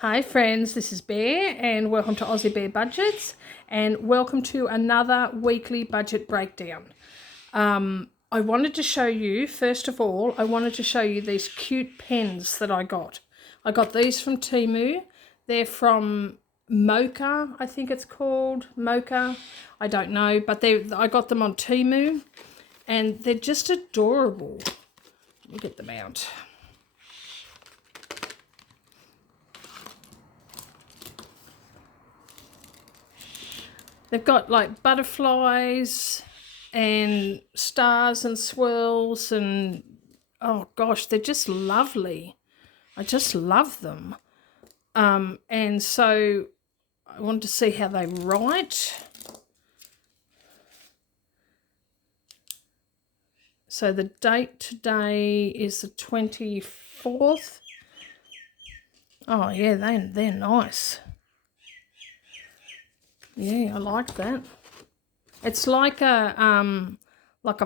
Hi friends, this is Bear and welcome to Aussiebearbudgets and welcome to another weekly budget breakdown. I wanted to show you, first of all, these cute pens that I got. I got these from Temu. They're from Mocha, I think it's called, Mocha. I don't know, but I got them on Temu and they're just adorable. Let me get them out. They've got like butterflies and stars and swirls and oh gosh, they're just lovely. I just love them. And so I wanted to see how they write. So the date today is the 24th. Oh yeah, they're nice. Yeah, I like that. It's like a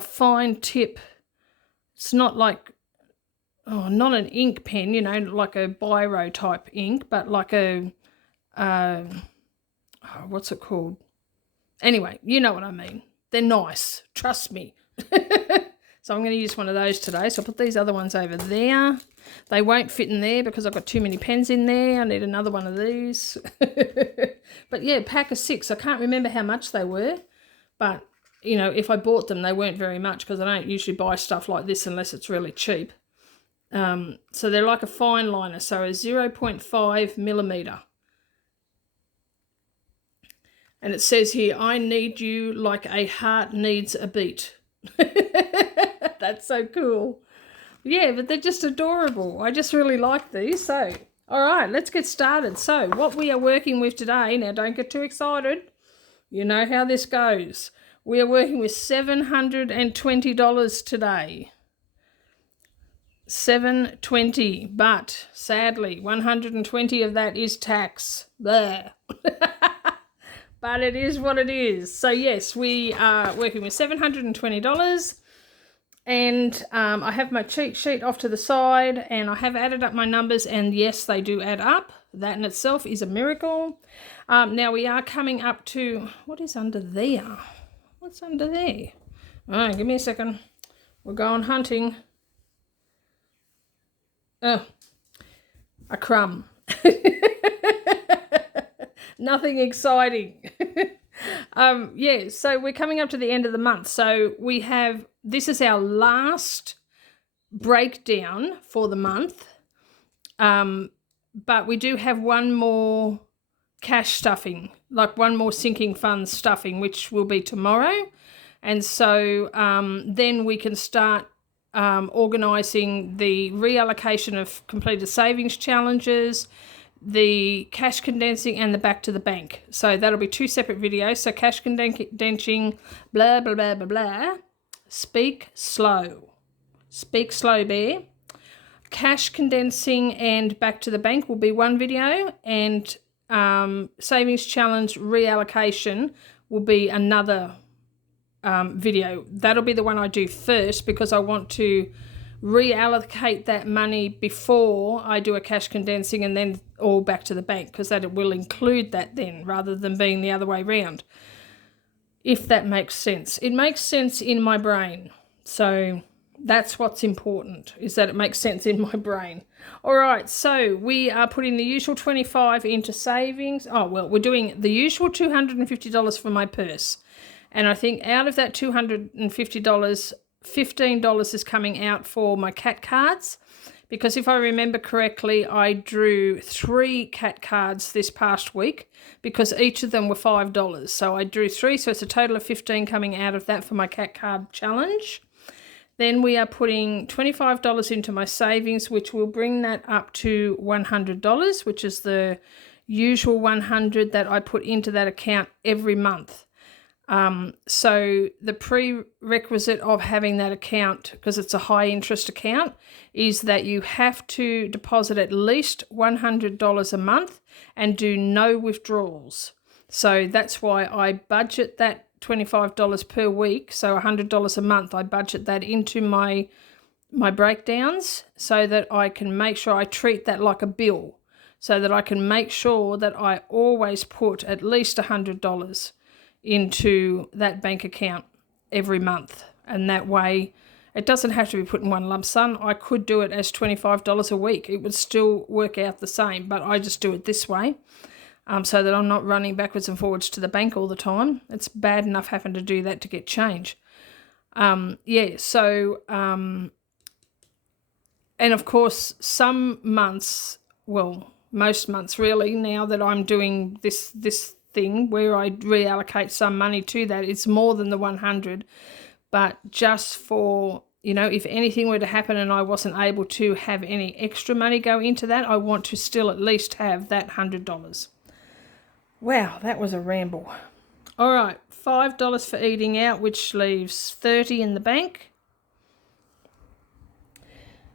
fine tip. It's not like, not an ink pen, you know, like a biro type ink, but like a, what's it called? Anyway, you know what I mean. They're nice, trust me. So I'm going to use one of those today. So I'll put these other ones over there. They won't fit in there because I've got too many pens in there. I need another one of these. But yeah, pack of 6. I can't remember how much they were. But, you know, if I bought them, they weren't very much because I don't usually buy stuff like this unless it's really cheap. So they're like a fine liner. So a 0.5 millimetre. And it says here, I need you like a heart needs a beat. That's so cool. Yeah, but they're just adorable. I just really like these. So, all right, let's get started. So, what we are working with today, now don't get too excited. You know how this goes. We are working with $720 today. $720, but sadly, 120 of that is tax. Blah. But it is what it is. So, yes, we are working with $720. And I have my cheat sheet off to the side and I have added up my numbers and yes, they do add up. That in itself is a miracle. Now we are coming up to, what is under there? What's under there? All right, give me a second. We're going hunting. Oh, a crumb. Nothing exciting. Yeah, so we're coming up to the end of the month. So we have, this is our last breakdown for the month. But we do have one more cash stuffing, like one more sinking funds stuffing, which will be tomorrow. And so then we can start organising the reallocation of completed savings challenges, the cash condensing and the back to the bank. So that'll be 2 separate videos. So cash condensing, blah, blah, blah, blah, blah. Speak slow. Speak slow, Bear. Cash condensing and back to the bank will be one video, and savings challenge reallocation will be another video. That'll be the one I do first because I want to reallocate that money before I do a cash condensing and then all back to the bank, because that will include that then rather than being the other way around, if that makes sense. It makes sense in my brain. So that's what's important, is that it makes sense in my brain. All right, so we are putting the usual 25 into savings. Oh, well, we're doing the usual $250 for my purse. And I think out of that $250, $15 is coming out for my cat cards, because if I remember correctly, I drew 3 cat cards this past week because each of them were $5. So I drew 3, so it's a total of 15 coming out of that for my cat card challenge. Then we are putting $25 into my savings, which will bring that up to $100, which is the usual $100 that I put into that account every month. So the prerequisite of having that account, because it's a high interest account, is that you have to deposit at least $100 a month and do no withdrawals. So that's why I budget that $25 per week. So $100 a month, I budget that into my breakdowns so that I can make sure I treat that like a bill. so that I can make sure that I always put at least $100 into that bank account every month. And that way it doesn't have to be put in one lump sum. I could do it as $25 a week. It would still work out the same, but I just do it this way. So that I'm not running backwards and forwards to the bank all the time. It's bad enough having to do that to get change. And of course, some months, well, most months really, now that I'm doing this thing where I reallocate some money to that, it's more than the 100. But just for, if anything were to happen and I wasn't able to have any extra money go into that, I want to still at least have that $100. Wow, that was a ramble. All right, $5 for eating out, which leaves $30 in the bank.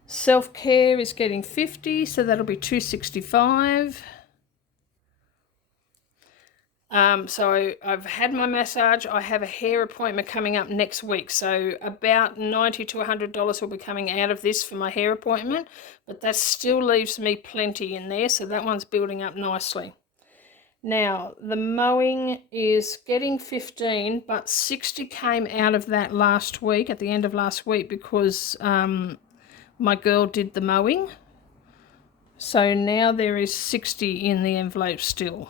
Self-care is getting $50, so that'll be $265. So I've had my massage. I have a hair appointment coming up next week. So about $90 to $100 will be coming out of this for my hair appointment. But that still leaves me plenty in there. So that one's building up nicely. Now, the mowing is getting 15, but 60 came out of that last week, at the end of last week, because my girl did the mowing. So now there is 60 in the envelope still.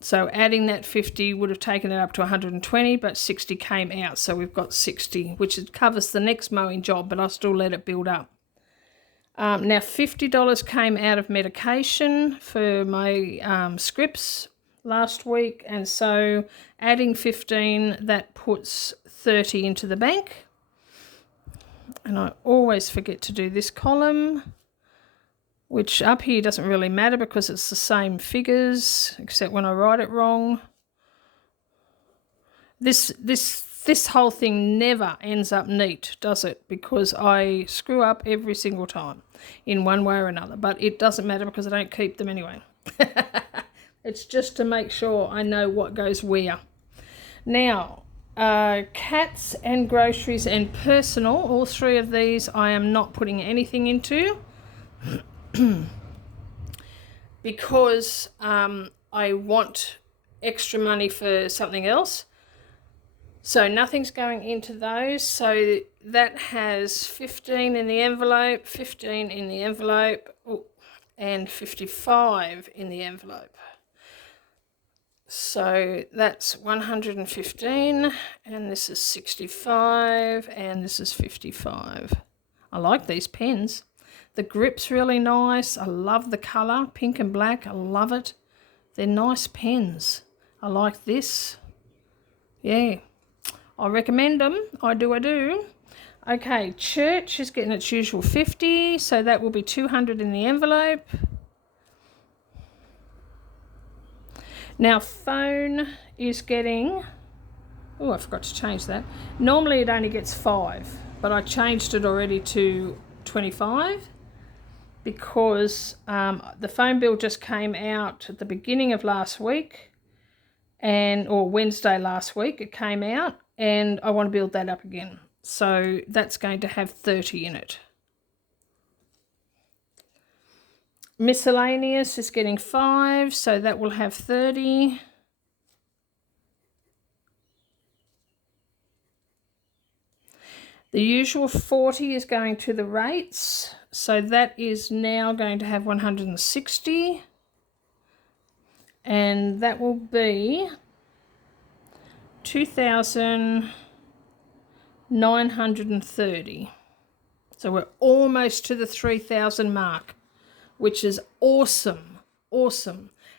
So adding that 50 would have taken it up to 120, but 60 came out. So we've got 60, which covers the next mowing job, but I'll still let it build up. Now $50 came out of medication for my scripts last week, and so adding 15, that puts 30 into the bank. And I always forget to do this column, which up here doesn't really matter because it's the same figures, except when I write it wrong. This whole thing never ends up neat, does it? Because I screw up every single time in one way or another. But it doesn't matter because I don't keep them anyway. It's just to make sure I know what goes where. Now, cats and groceries and personal, all three of these I am not putting anything into because I want extra money for something else. So nothing's going into those. So that has 15 in the envelope, 15 in the envelope, and 55 in the envelope. So that's 115, and this is 65, and this is 55. I like these pens. The grip's really nice. I love the colour, pink and black. I love it. They're nice pens. I like this. Yeah. I recommend them. I do. Okay, church is getting its usual 50, so that will be 200 in the envelope. Now, phone is getting... Oh, I forgot to change that. Normally it only gets 5, but I changed it already to 25 because the phone bill just came out at the beginning of last week, or Wednesday last week it came out, and I want to build that up again. So that's going to have 30 in it. Miscellaneous is getting 5, so that will have 30. The usual 40 is going to the rates, so that is now going to have 160. And that will be 2,930. So we're almost to the 3,000 mark, which is awesome.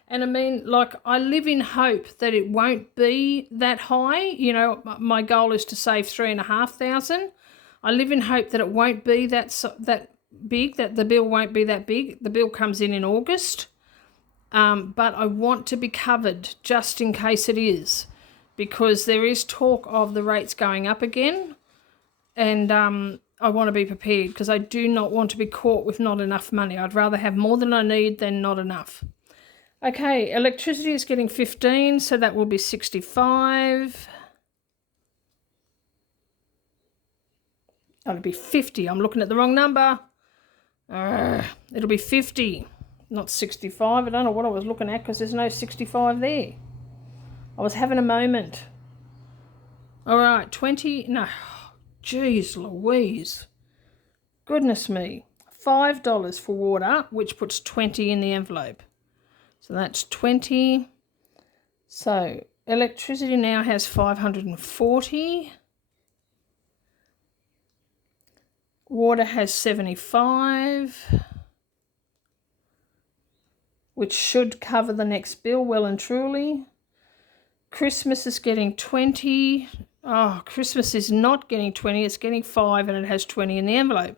And I mean, like, I live in hope that it won't be that high. You know, my goal is to save 3,500. I live in hope that it won't be that big, that the bill won't be that big. The bill comes in August. But I want to be covered just in case it is, because there is talk of the rates going up again, and I want to be prepared because I do not want to be caught with not enough money. I'd rather have more than I need than not enough. Okay, electricity is getting 15, so that will be 65. That'll be 50. I'm looking at the wrong number. It'll be 50. not 65. I don't know what I was looking at because there's no 65 there. I was having a moment. All right, 20, no, geez Louise. Goodness me. $5 for water, which puts 20 in the envelope. So that's 20. So electricity now has 540. Water has 75, which should cover the next bill well and truly. Christmas is getting 20. Oh, Christmas is not getting 20. It's getting 5 and it has 20 in the envelope.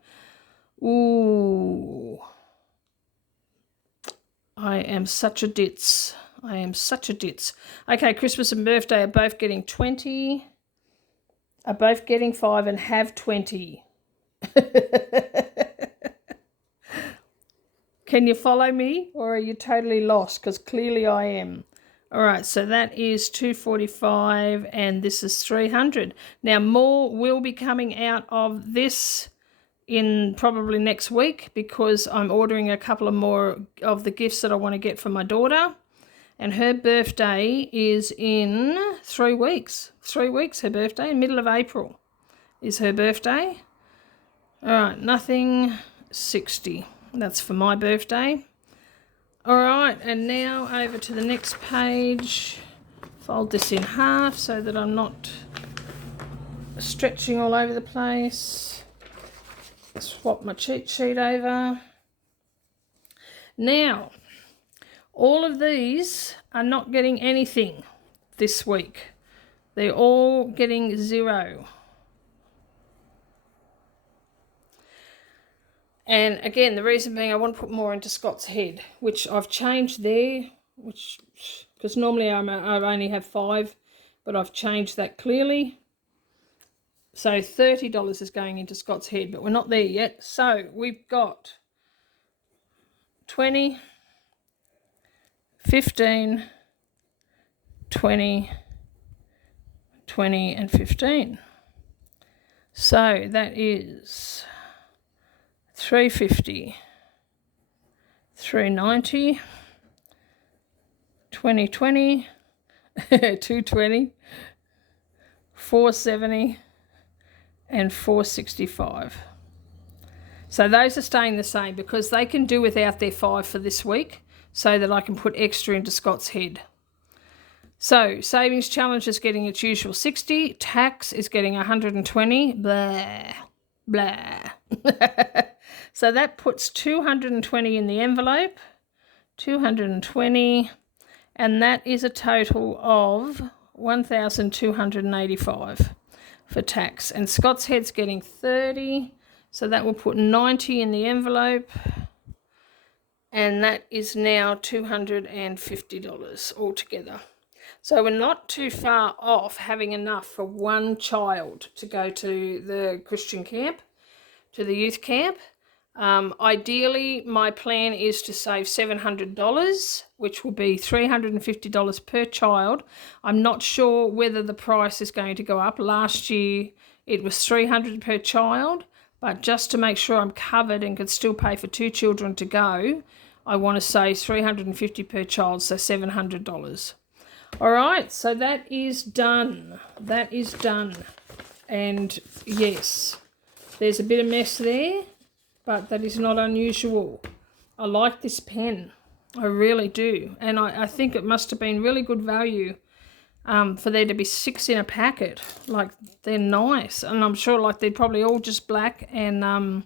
Ooh. I am such a ditz. I am such a ditz. Okay, Christmas and birthday are both getting 20. Are both getting 5 and have 20. Can you follow me or are you totally lost? Because clearly I am. All right, so that is 245 and this is 300. Now more will be coming out of this in probably next week because I'm ordering a couple of more of the gifts that I want to get for my daughter. And her birthday is in 3 weeks. 3 weeks, her birthday, middle of April is her birthday. All right, nothing 60. That's for my birthday. All right, and now over to the next page. Fold this in half so that I'm not stretching all over the place. Swap my cheat sheet over. Now, all of these are not getting anything this week. They're all getting 0. And again, the reason being I want to put more into Scott's Head, which I've changed there, because normally I only have 5, but I've changed that clearly. So $30 is going into Scott's Head, but we're not there yet. So we've got 20, 15, 20, 20 and 15. So that is 350, 390, 2020, 220, 470 and 465. So those are staying the same because they can do without their 5 for this week so that I can put extra into Scott's Head. So savings challenge is getting its usual 60, tax is getting 120, blah, blah. So that puts 220 in the envelope, 220, and that is a total of 1,285 for tax. And Scott's Head's getting 30, so that will put 90 in the envelope, and that is now $250 altogether. So we're not too far off having enough for one child to go to the Christian camp, to the youth camp. Ideally, my plan is to save $700, which will be $350 per child. I'm not sure whether the price is going to go up. Last year, it was $300 per child, but just to make sure I'm covered and can still pay for 2 children to go, I want to say $350 per child, so $700. All right, so that is done. That is done. And yes, there's a bit of mess there, but that is not unusual. I like this pen. I really do. And I think it must have been really good value for there to be 6 in a packet. Like, they're nice. And I'm sure like they're probably all just black, and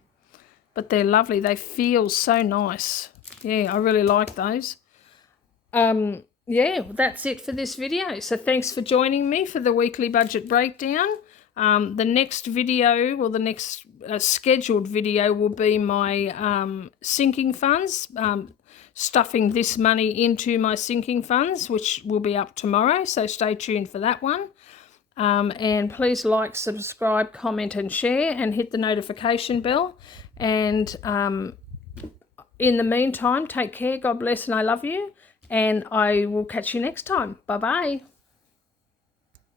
but they're lovely. They feel so nice. Yeah, I really like those. Yeah, that's it for this video. So thanks for joining me for the weekly budget breakdown. The next video, well, the next scheduled video will be my sinking funds, stuffing this money into my sinking funds, which will be up tomorrow, so stay tuned for that one. And please like, subscribe, comment and share, and hit the notification bell. And in the meantime, take care, God bless, and I love you, and I will catch you next time. Bye-bye.